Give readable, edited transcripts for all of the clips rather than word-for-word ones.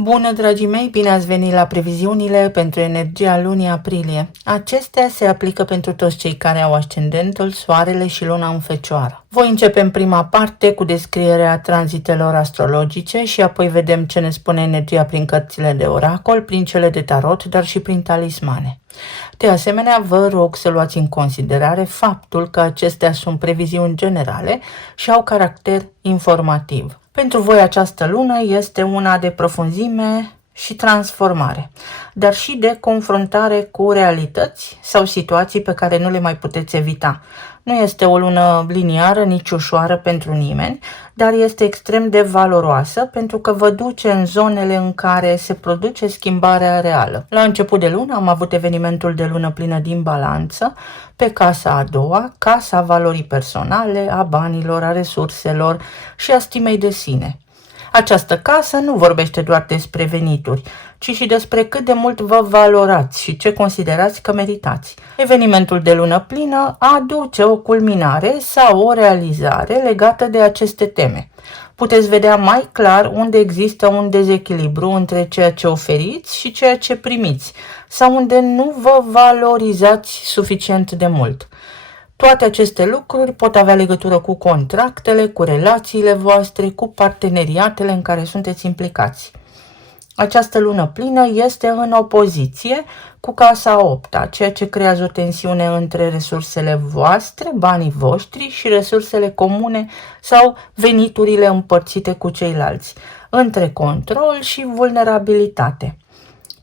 Bună, dragii mei, bine ați venit la previziunile pentru energia lunii aprilie. Acestea se aplică pentru toți cei care au ascendentul, soarele și luna în Fecioară. Voi începe în prima parte cu descrierea tranzitelor astrologice și apoi vedem ce ne spune energia prin cărțile de oracol, prin cele de tarot, dar și prin talismane. De asemenea, vă rog să luați în considerare faptul că acestea sunt previziuni generale și au caracter informativ. Pentru voi această lună este una de profunzime și transformare, dar și de confruntare cu realități sau situații pe care nu le mai puteți evita. Nu este o lună liniară, nici ușoară pentru nimeni, dar este extrem de valoroasă pentru că vă duce în zonele în care se produce schimbarea reală. La început de lună am avut evenimentul de lună plină din balanță, pe casa a doua, casa valorii personale, a banilor, a resurselor și a stimei de sine. Această casă nu vorbește doar despre venituri, ci și despre cât de mult vă valorați și ce considerați că meritați. Evenimentul de lună plină aduce o culminare sau o realizare legată de aceste teme. Puteți vedea mai clar unde există un dezechilibru între ceea ce oferiți și ceea ce primiți, sau unde nu vă valorizați suficient de mult. Toate aceste lucruri pot avea legătură cu contractele, cu relațiile voastre, cu parteneriatele în care sunteți implicați. Această lună plină este în opoziție cu casa a opta, ceea ce creează o tensiune între resursele voastre, banii voștri și resursele comune sau veniturile împărțite cu ceilalți, între control și vulnerabilitate.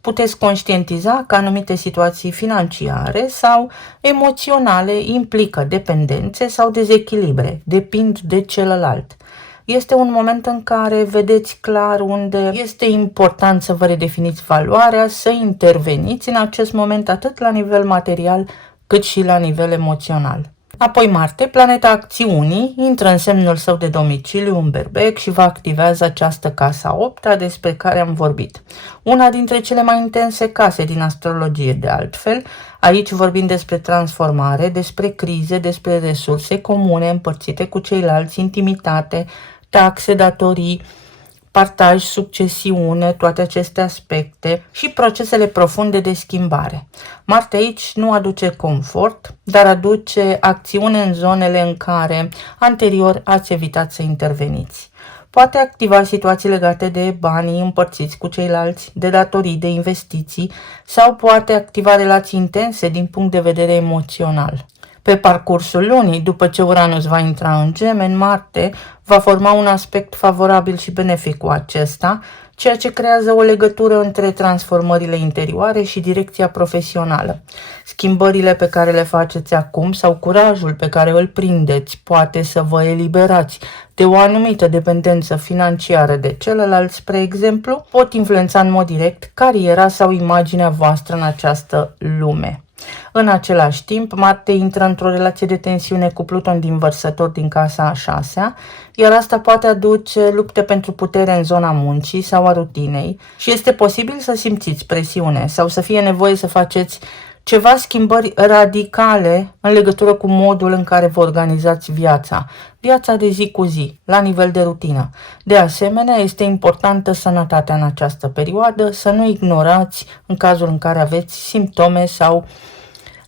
Puteți conștientiza că anumite situații financiare sau emoționale implică dependențe sau dezechilibre, depind de celălalt. Este un moment în care vedeți clar unde este important să vă redefiniți valoarea, să interveniți în acest moment atât la nivel material cât și la nivel emoțional. Apoi Marte, planeta acțiunii, intră în semnul său de domiciliu în Berbec și vă activează această casa a opta despre care am vorbit. Una dintre cele mai intense case din astrologie de altfel, aici vorbim despre transformare, despre crize, despre resurse comune împărțite cu ceilalți, intimitate, taxe, datorii, partaj, succesiune, toate aceste aspecte și procesele profunde de schimbare. Marte aici nu aduce confort, dar aduce acțiune în zonele în care anterior ați evitat să interveniți. Poate activa situații legate de banii împărțiți cu ceilalți, de datorii, de investiții sau poate activa relații intense din punct de vedere emoțional. Pe parcursul lunii, după ce Uranus va intra în Gemeni, Marte va forma un aspect favorabil și benefic cu acesta, ceea ce creează o legătură între transformările interioare și direcția profesională. Schimbările pe care le faceți acum sau curajul pe care îl prindeți poate să vă eliberați de o anumită dependență financiară de celălalt, spre exemplu, pot influența în mod direct cariera sau imaginea voastră în această lume. În același timp, Marte intră într-o relație de tensiune cu Pluton din Vărsător din casa a șasea, iar asta poate aduce lupte pentru putere în zona muncii sau a rutinei și este posibil să simțiți presiune sau să fie nevoie să faceți ceva schimbări radicale în legătură cu modul în care vă organizați viața de zi cu zi, la nivel de rutină. De asemenea, este importantă sănătatea în această perioadă, să nu ignorați în cazul în care aveți simptome sau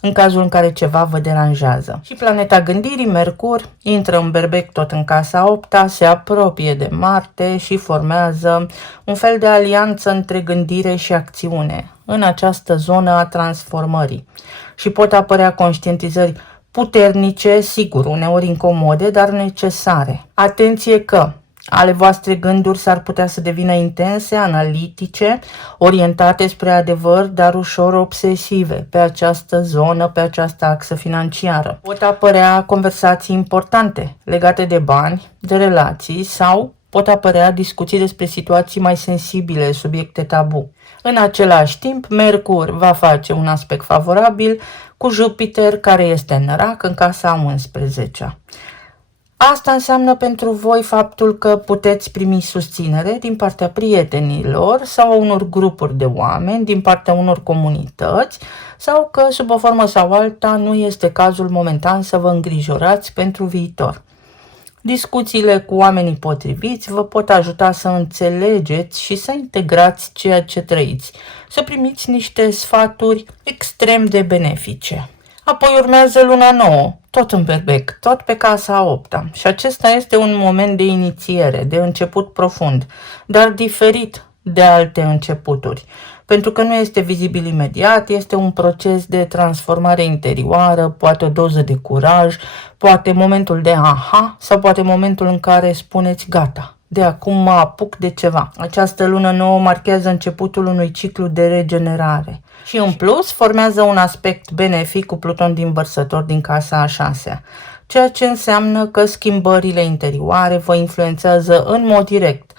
în cazul în care ceva vă deranjează. Și planeta gândirii, Mercur, intră în Berbec tot în casa a opta, se apropie de Marte și formează un fel de alianță între gândire și acțiune în această zonă a transformării. Și pot apărea conștientizări puternice, sigur, uneori incomode, dar necesare. Atenție că ale voastre gânduri s-ar putea să devină intense, analitice, orientate spre adevăr, dar ușor obsesive pe această zonă, pe această axă financiară. Pot apărea conversații importante legate de bani, de relații sau pot apărea discuții despre situații mai sensibile, subiecte tabu. În același timp, Mercur va face un aspect favorabil cu Jupiter, care este în Rac, în casa a 11-a. Asta înseamnă pentru voi faptul că puteți primi susținere din partea prietenilor sau a unor grupuri de oameni, din partea unor comunități, sau că sub o formă sau alta nu este cazul momentan să vă îngrijorați pentru viitor. Discuțiile cu oamenii potriviți vă pot ajuta să înțelegeți și să integrați ceea ce trăiți, să primiți niște sfaturi extrem de benefice. Apoi urmează luna nouă, tot în berbec, tot pe casa a 8-a. Și acesta este un moment de inițiere, de început profund, dar diferit de alte începuturi. Pentru că nu este vizibil imediat, este un proces de transformare interioară, poate o doză de curaj, poate momentul de aha sau poate momentul în care spuneți gata. De acum mă apuc de ceva. Această lună nouă marchează începutul unui ciclu de regenerare. Și în plus formează un aspect benefic cu Pluton din Vărsător din casa a 6-a, ceea ce înseamnă că schimbările interioare vă influențează în mod direct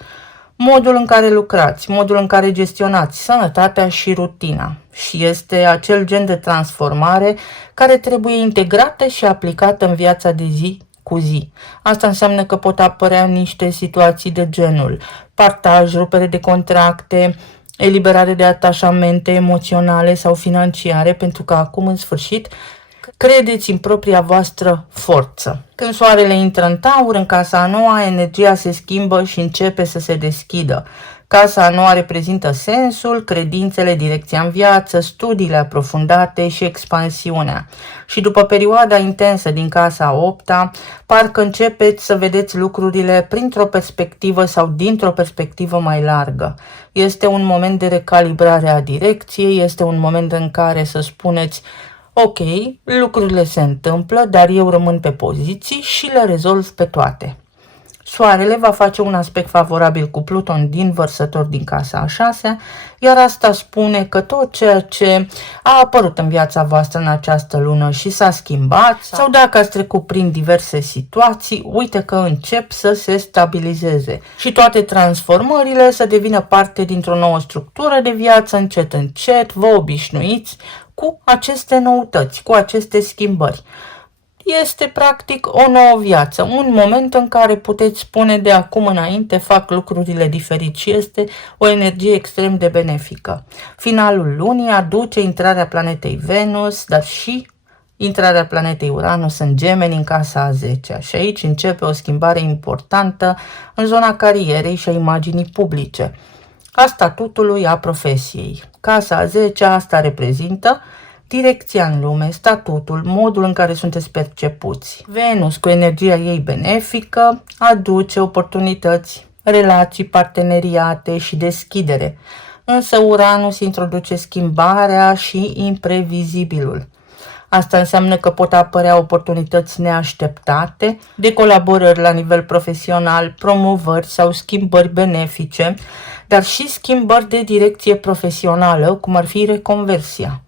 modul în care lucrați, modul în care gestionați sănătatea și rutina. Și este acel gen de transformare care trebuie integrată și aplicată în viața de zi cu zi. Asta înseamnă că pot apărea niște situații de genul partaj, rupere de contracte, eliberare de atașamente emoționale sau financiare, pentru că acum, în sfârșit, credeți în propria voastră forță. Când soarele intră în Taur, în casa a noua, energia se schimbă și începe să se deschidă. Casa a noua reprezintă sensul, credințele, direcția în viață, studiile aprofundate și expansiunea. Și după perioada intensă din casa a 8-a, parcă începeți să vedeți lucrurile printr-o perspectivă sau dintr-o perspectivă mai largă. Este un moment de recalibrare a direcției, este un moment în care să spuneți ok, lucrurile se întâmplă, dar eu rămân pe poziții și le rezolv pe toate. Soarele va face un aspect favorabil cu Pluton din Vărsător din casa a 6-a, iar asta spune că tot ceea ce a apărut în viața voastră în această lună și s-a schimbat, sau dacă ați trecut prin diverse situații, uite că încep să se stabilizeze și toate transformările să devină parte dintr-o nouă structură de viață, încet încet vă obișnuiți cu aceste noutăți, cu aceste schimbări. Este practic o nouă viață, un moment în care puteți spune de acum înainte fac lucrurile diferit și este o energie extrem de benefică. Finalul lunii aduce intrarea planetei Venus, dar și intrarea planetei Uranus în Gemeni în casa a 10-a și aici începe o schimbare importantă în zona carierei și a imaginii publice, a statutului, a profesiei. Casa a 10-a asta reprezintă direcția în lume, statutul, modul în care sunteți percepuți. Venus, cu energia ei benefică, aduce oportunități, relații, parteneriate și deschidere. Însă Uranus introduce schimbarea și imprevizibilul. Asta înseamnă că pot apărea oportunități neașteptate, de colaborări la nivel profesional, promovări sau schimbări benefice, dar și schimbări de direcție profesională, cum ar fi reconversia.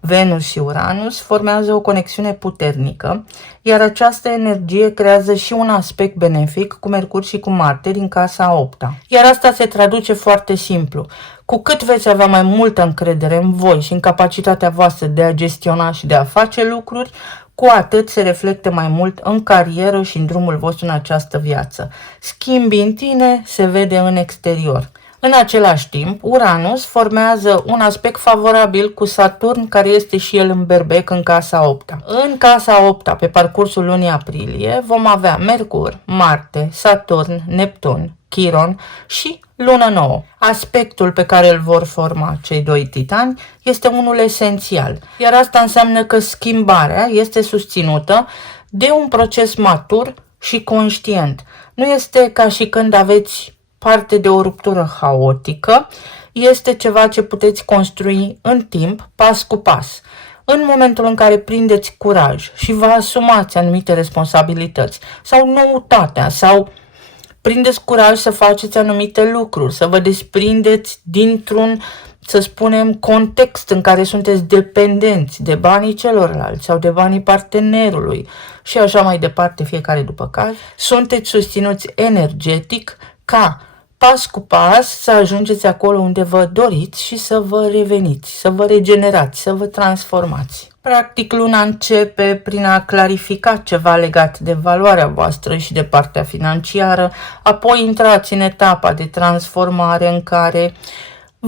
Venus și Uranus formează o conexiune puternică, iar această energie creează și un aspect benefic cu Mercur și cu Marte din casa a 8-a. Iar asta se traduce foarte simplu. Cu cât veți avea mai multă încredere în voi și în capacitatea voastră de a gestiona și de a face lucruri, cu atât se reflectă mai mult în carieră și în drumul vostru în această viață. Schimbi în tine se vede în exterior. În același timp, Uranus formează un aspect favorabil cu Saturn, care este și el în berbec în casa 8-a. În casa 8-a, pe parcursul lunii aprilie, vom avea Mercur, Marte, Saturn, Neptun, Chiron și Lună nouă. Aspectul pe care îl vor forma cei doi titani este unul esențial, iar asta înseamnă că schimbarea este susținută de un proces matur și conștient. Nu este ca și când aveți parte de o ruptură haotică, este ceva ce puteți construi în timp, pas cu pas. În momentul în care prindeți curaj și vă asumați anumite responsabilități sau noutatea sau prindeți curaj să faceți anumite lucruri, să vă desprindeți dintr-un, să spunem, context în care sunteți dependenți de banii celorlalți sau de banii partenerului și așa mai departe, fiecare după caz, sunteți susținuți energetic ca pas cu pas să ajungeți acolo unde vă doriți și să vă reveniți, să vă regenerați, să vă transformați. Practic, luna începe prin a clarifica ceva legat de valoarea voastră și de partea financiară, apoi intrați în etapa de transformare în care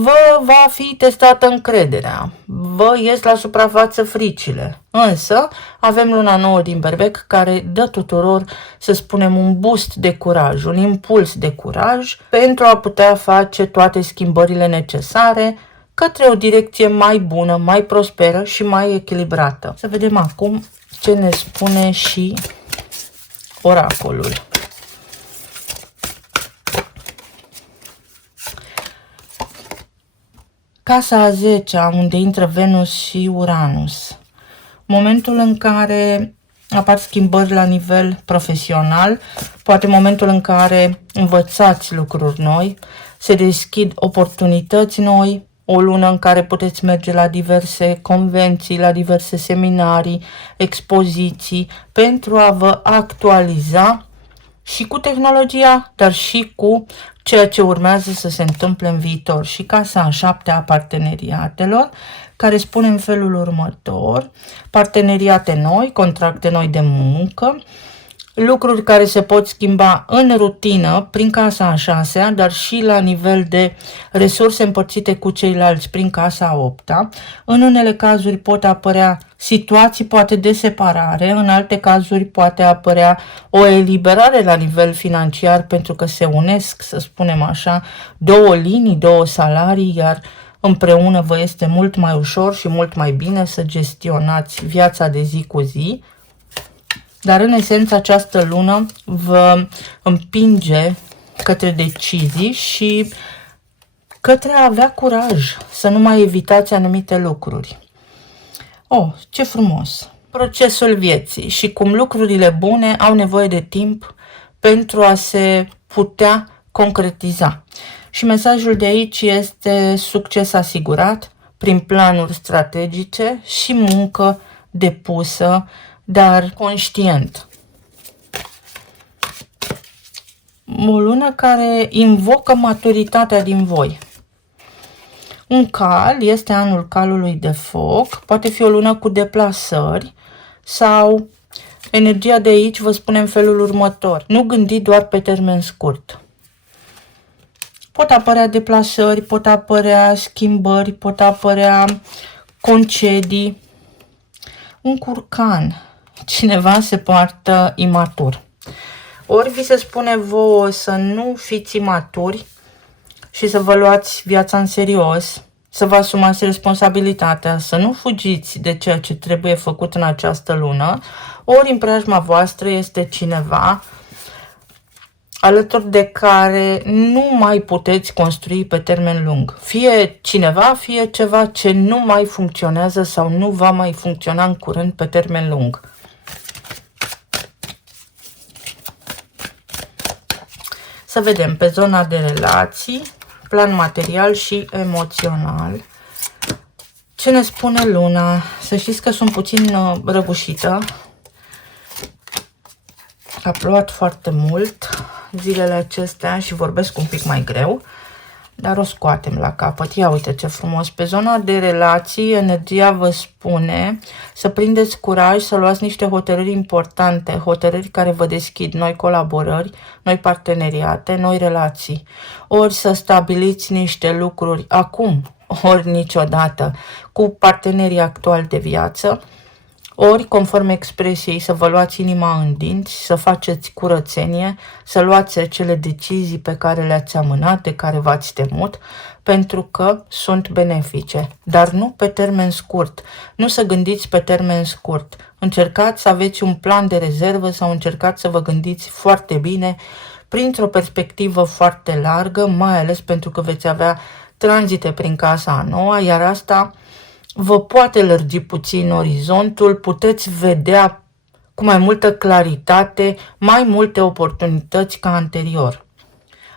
vă va fi testată încrederea, vă ies la suprafață fricile. Însă avem luna nouă din Berbec care dă tuturor, să spunem, un boost de curaj, un impuls de curaj pentru a putea face toate schimbările necesare către o direcție mai bună, mai prosperă și mai echilibrată. Să vedem acum ce ne spune și oracolul. Casa a 10-a, unde intră Venus și Uranus. Momentul în care apar schimbări la nivel profesional, poate momentul în care învățați lucruri noi, se deschid oportunități noi, o lună în care puteți merge la diverse convenții, la diverse seminarii, expoziții, pentru a vă actualiza și cu tehnologia, dar și cu ceea ce urmează să se întâmple în viitor. Și casa a 7-a a parteneriatelor, care spune în felul următor: parteneriate noi, contracte noi de muncă, lucruri care se pot schimba în rutină prin casa a 6-a, dar și la nivel de resurse împărțite cu ceilalți prin casa a 8-a. În unele cazuri pot apărea situații poate de separare, în alte cazuri poate apărea o eliberare la nivel financiar pentru că se unesc, să spunem așa, două linii, două salarii, iar împreună vă este mult mai ușor și mult mai bine să gestionați viața de zi cu zi. Dar în esență această lună vă împinge către decizii și către a avea curaj, să nu mai evitați anumite lucruri. Oh, ce frumos! Procesul vieții și cum lucrurile bune au nevoie de timp pentru a se putea concretiza. Și mesajul de aici este succes asigurat prin planuri strategice și muncă depusă, dar conștient. O lună care invocă maturitatea din voi. Un cal este anul calului de foc, poate fi o lună cu deplasări sau energia de aici vă spune în felul următor: nu gândi doar pe termen scurt. Pot apărea deplasări, pot apărea schimbări, pot apărea concedii. Un curcan. Cineva se poartă imatur. Ori vi se spune vouă să nu fiți imaturi și să vă luați viața în serios, să vă asumați responsabilitatea, să nu fugiți de ceea ce trebuie făcut în această lună, ori în preajma voastră este cineva alături de care nu mai puteți construi pe termen lung. Fie cineva, fie ceva ce nu mai funcționează sau nu va mai funcționa în curând pe termen lung. Să vedem pe zona de relații, plan material și emoțional. Ce ne spune luna? Să știți că sunt puțin răbușită. A plouat foarte mult zilele acestea și vorbesc un pic mai greu, dar o scoatem la capăt. Ia uite ce frumos! Pe zona de relații, energia vă spune să prindeți curaj, să luați niște hotărâri importante, hotărâri care vă deschid noi colaborări, noi parteneriate, noi relații. Ori să stabiliți niște lucruri acum, ori niciodată, cu partenerii actuali de viață, ori, conform expresiei, să vă luați inima în dinți, să faceți curățenie, să luați acele decizii pe care le-ați amânat, de care v-ați temut, pentru că sunt benefice, dar nu pe termen scurt. Nu să gândiți pe termen scurt. Încercați să aveți un plan de rezervă sau încercați să vă gândiți foarte bine, printr-o perspectivă foarte largă, mai ales pentru că veți avea tranzite prin casa a noua, iar asta vă poate lărgi puțin orizontul, puteți vedea cu mai multă claritate mai multe oportunități ca anterior.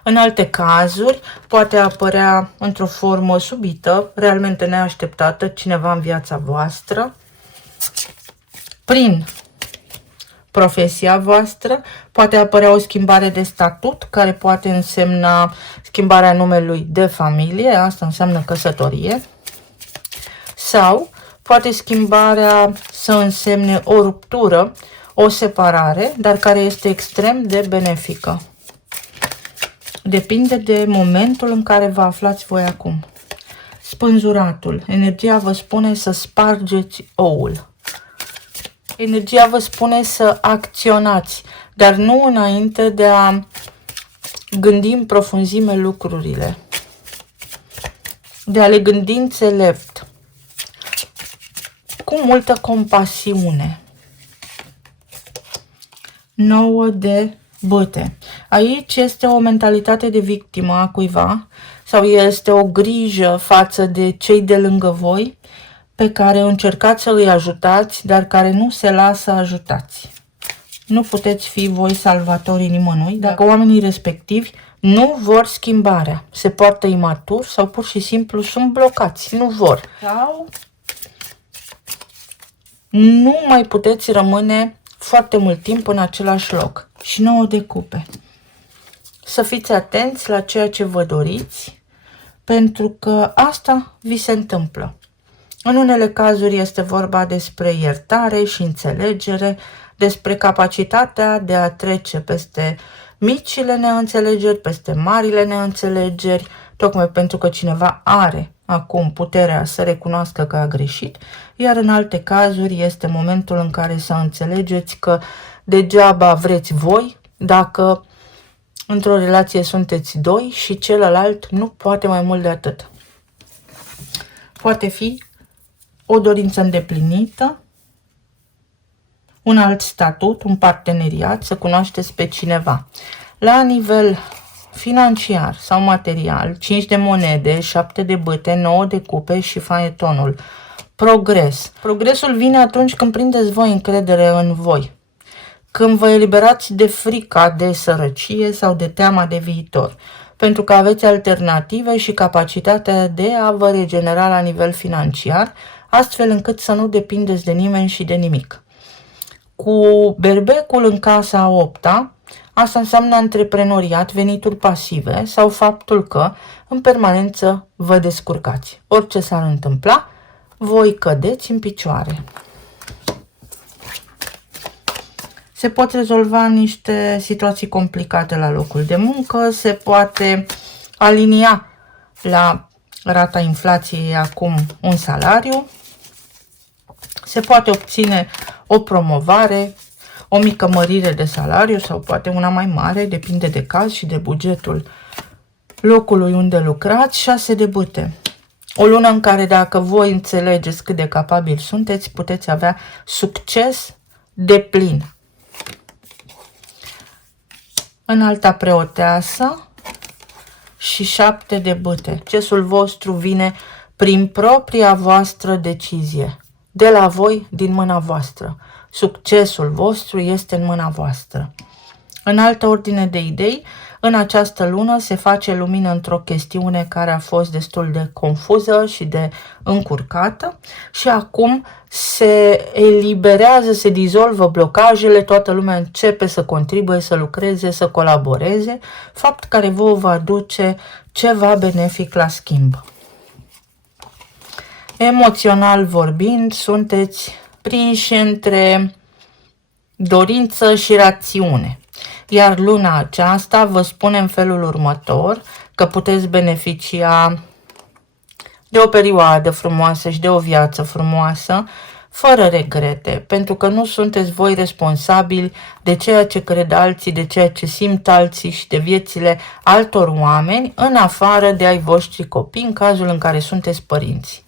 În alte cazuri, poate apărea într-o formă subită, realmente neașteptată, cineva în viața voastră, prin profesia voastră, poate apărea o schimbare de statut, care poate însemna schimbarea numelui de familie, asta înseamnă căsătorie, sau poate schimbarea să însemne o ruptură, o separare, dar care este extrem de benefică. Depinde de momentul în care vă aflați voi acum. Spânzuratul. Energia vă spune să spargeți oul. Energia vă spune să acționați, dar nu înainte de a gândi în profunzime lucrurile. De a le gândi înțelept. Cu multă compasiune. 9 de bâte. Aici este o mentalitate de victimă a cuiva sau este o grijă față de cei de lângă voi pe care încercați să îi ajutați, dar care nu se lasă ajutați. Nu puteți fi voi salvatorii nimănui dacă oamenii respectivi nu vor schimbarea. Se poartă imatur sau pur și simplu sunt blocați. Nu vor. Sau nu mai puteți rămâne foarte mult timp în același loc. Și 9 de cupe. Să fiți atenți la ceea ce vă doriți, pentru că asta vi se întâmplă. În unele cazuri este vorba despre iertare și înțelegere, despre capacitatea de a trece peste micile neînțelegeri, peste marile neînțelegeri, tocmai pentru că cineva are acum puterea să recunoască că a greșit, iar în alte cazuri este momentul în care să înțelegeți că degeaba vreți voi dacă într-o relație sunteți doi și celălalt nu poate mai mult de atât. Poate fi o dorință îndeplinită, un alt statut, un parteneriat, să cunoașteți pe cineva. La nivel financiar sau material, 5 de monede, 7 de bâte, 9 de cupe și faetonul. Progres. Progresul vine atunci când prindeți voi încredere în voi. Când vă eliberați de frica de sărăcie sau de teama de viitor. Pentru că aveți alternative și capacitatea de a vă regenera la nivel financiar, astfel încât să nu depindeți de nimeni și de nimic. Cu berbecul în casa 8-a, asta înseamnă antreprenoriat, venituri pasive sau faptul că în permanență vă descurcați. Orice s-ar întâmpla, voi cădeți în picioare. Se pot rezolva niște situații complicate la locul de muncă, se poate alinia la rata inflației acum un salariu, se poate obține o promovare, o mică mărire de salariu sau poate una mai mare, depinde de caz și de bugetul locului unde lucrați. 6 de bâte. O lună în care, dacă voi înțelegeți cât de capabili sunteți, puteți avea succes deplin. Înalta preoteasă și 7 de bâte. Succesul vostru vine prin propria voastră decizie. De la voi, din mâna voastră. Succesul vostru este în mâna voastră. În altă ordine de idei, în această lună se face lumină într-o chestiune care a fost destul de confuză și de încurcată și acum se eliberează, se dizolvă blocajele, toată lumea începe să contribuie, să lucreze, să colaboreze, fapt care vă va aduce ceva benefic la schimb. Emoțional vorbind, sunteți prinși între dorință și rațiune. Iar luna aceasta vă spune în felul următor că puteți beneficia de o perioadă frumoasă și de o viață frumoasă, fără regrete, pentru că nu sunteți voi responsabili de ceea ce cred alții, de ceea ce simt alții și de viețile altor oameni, în afară de ai voștri copii, în cazul în care sunteți părinți.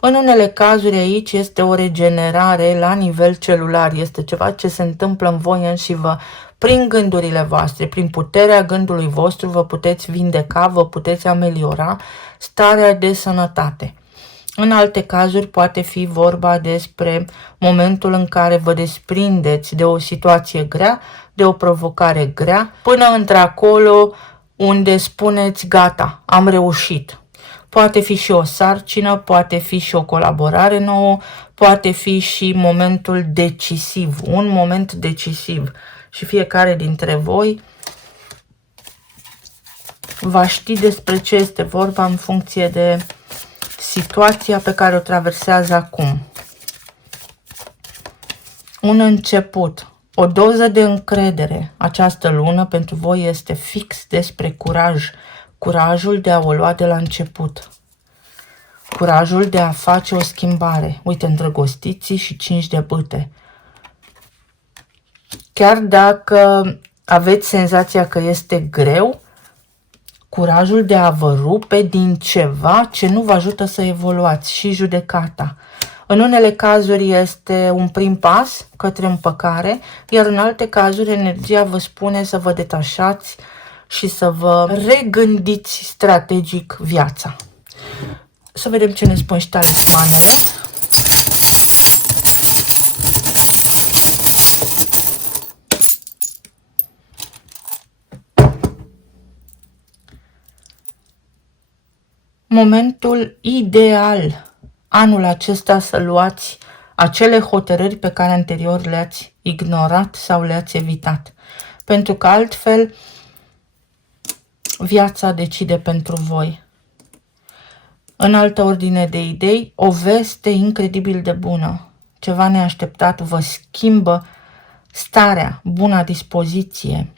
În unele cazuri aici este o regenerare la nivel celular, este ceva ce se întâmplă în voi înși vă. Prin gândurile voastre, prin puterea gândului vostru vă puteți vindeca, vă puteți ameliora starea de sănătate. În alte cazuri poate fi vorba despre momentul în care vă desprindeți de o situație grea, de o provocare grea, până într-acolo unde spuneți gata, am reușit. Poate fi și o sarcină, poate fi și o colaborare nouă, poate fi și momentul decisiv, un moment decisiv. Și fiecare dintre voi va ști despre ce este vorba în funcție de situația pe care o traversează acum. Un început, o doză de încredere. Această lună pentru voi este fix despre curaj. Curajul de a o lua de la început. curajul de a face o schimbare. Uite, îndrăgostiții și 5 de bâte. Chiar dacă aveți senzația că este greu, curajul de a vă rupe din ceva ce nu vă ajută să evoluați, și judecata. În unele cazuri este un prim pas către împăcare, iar în alte cazuri energia vă spune să vă detașați și să vă regândiți strategic viața. Să vedem ce ne spun și talismanele. Momentul ideal anul acesta să luați acele hotărâri pe care anterior le-ați ignorat sau le-ați evitat. Pentru că altfel viața decide pentru voi. În altă ordine de idei, o veste incredibil de bună, ceva neașteptat, vă schimbă starea, buna dispoziție,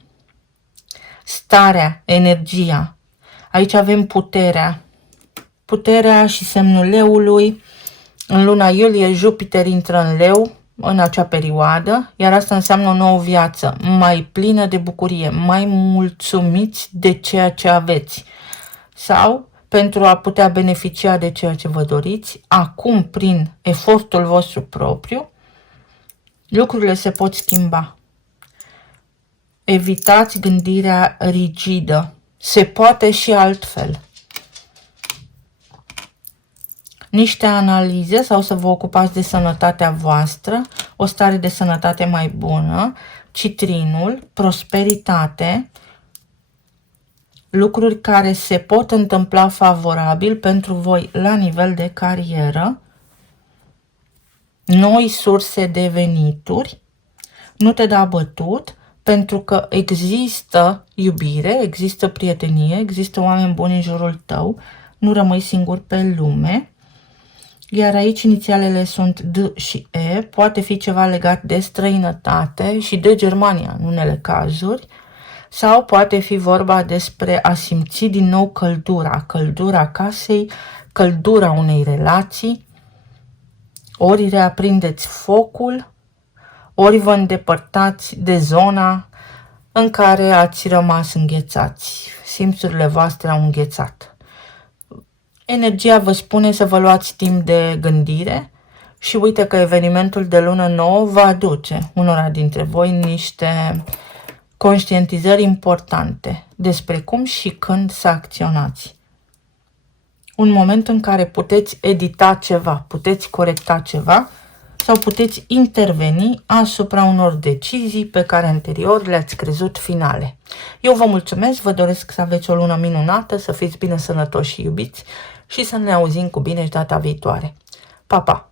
starea, energia. Aici avem puterea și semnul leului. În luna iulie, Jupiter intră în leu în acea perioadă, iar asta înseamnă o nouă viață, mai plină de bucurie, mai mulțumiți de ceea ce aveți. Sau, pentru a putea beneficia de ceea ce vă doriți, acum, prin efortul vostru propriu, lucrurile se pot schimba. Evitați gândirea rigidă. Se poate și altfel. Niște analize sau să vă ocupați de sănătatea voastră, o stare de sănătate mai bună, citrinul, prosperitate, lucruri care se pot întâmpla favorabil pentru voi la nivel de carieră, noi surse de venituri, nu te da bătut, pentru că există iubire, există prietenie, există oameni buni în jurul tău, nu rămâi singur pe lume. Iar aici inițialele sunt D și E, poate fi ceva legat de străinătate și de Germania în unele cazuri, sau poate fi vorba despre a simți din nou căldura casei, căldura unei relații, ori reaprindeți focul, ori vă îndepărtați de zona în care ați rămas înghețați. Simțurile voastre au înghețat. Energia vă spune să vă luați timp de gândire și uite că evenimentul de lună nouă va aduce unora dintre voi niște conștientizări importante despre cum și când să acționați. Un moment în care puteți edita ceva, puteți corecta ceva sau puteți interveni asupra unor decizii pe care anterior le-ați crezut finale. Eu vă mulțumesc, vă doresc să aveți o lună minunată, să fiți bine sănătoși și iubiți și să ne auzim cu bine și data viitoare. Pa, pa!